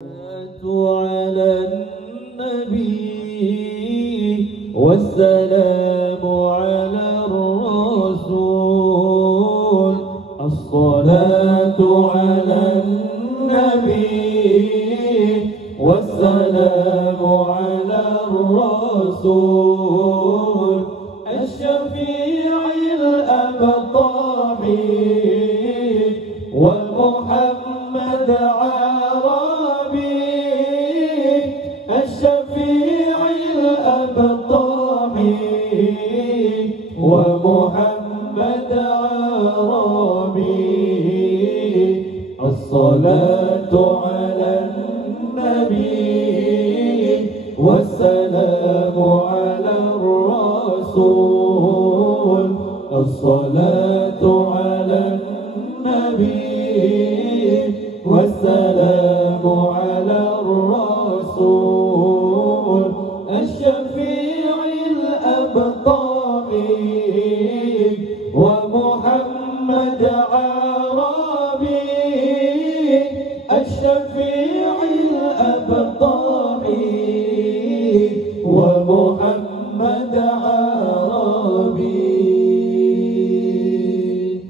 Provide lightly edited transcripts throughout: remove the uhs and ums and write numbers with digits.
على النبي والسلام على الرسول. الصلاة على النبي والسلام على الرسول. الشفيع الأبطحي ومحمد عربي. الشفيع الأبطحي ومحمد عربي. الصلاة على النبي والسلام على الرسول. الصلاة على النبي والسلام على الرسول. الشفيع الأبطحي ومحمد عربي. الشفيع الأبطحي ومحمد عربي.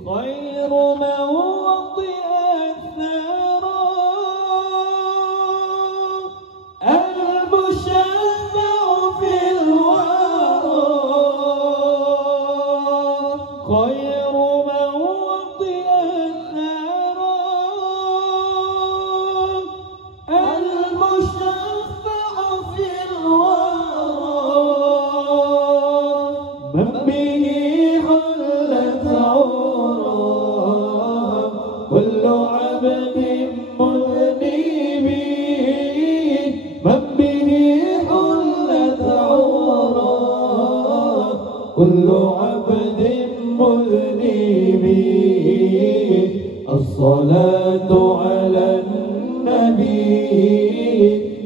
خير من وطئ الثرى المشفع في الورى. خير من وطئ الثرى المشفع في الورى. من به حلت عرى كل عبد مذنب. من به حلت عرى كل عبد مذنب. الصلاة على النبي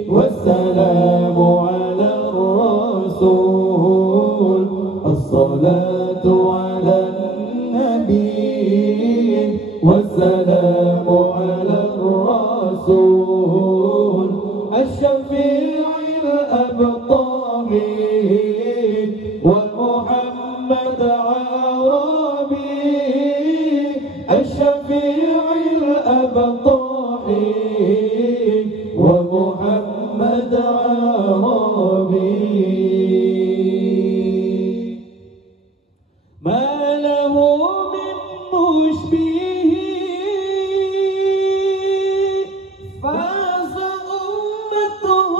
والسلام على الرسول. الصلاة على النبي والسلام على الرسول. الشفيع الأبطحي ومحمد عربي. الشفيع الأبطحي ومحمد عربي. ما له من مشبه فاز أمته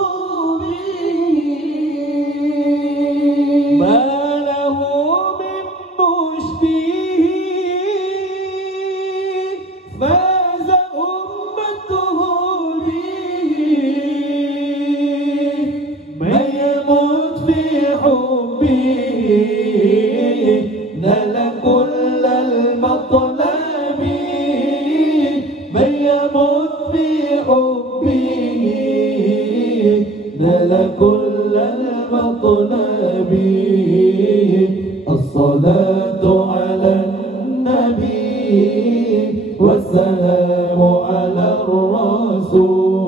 به. ما له من مشبه فاز أمته به. من يموت في حبه نال كل المطلب. من يموت في حبه نال كل المطلب. الصلاة على النبي والسلام على الرسول.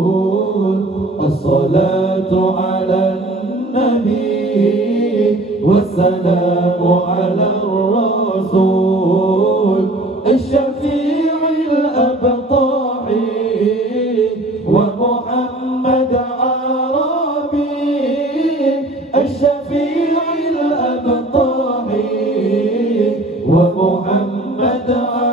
الصلاة على النبي والسلام على الرسول. الشفيع الأبطحي ومحمد عربي. الشفيع الأبطحي ومحمد عربي.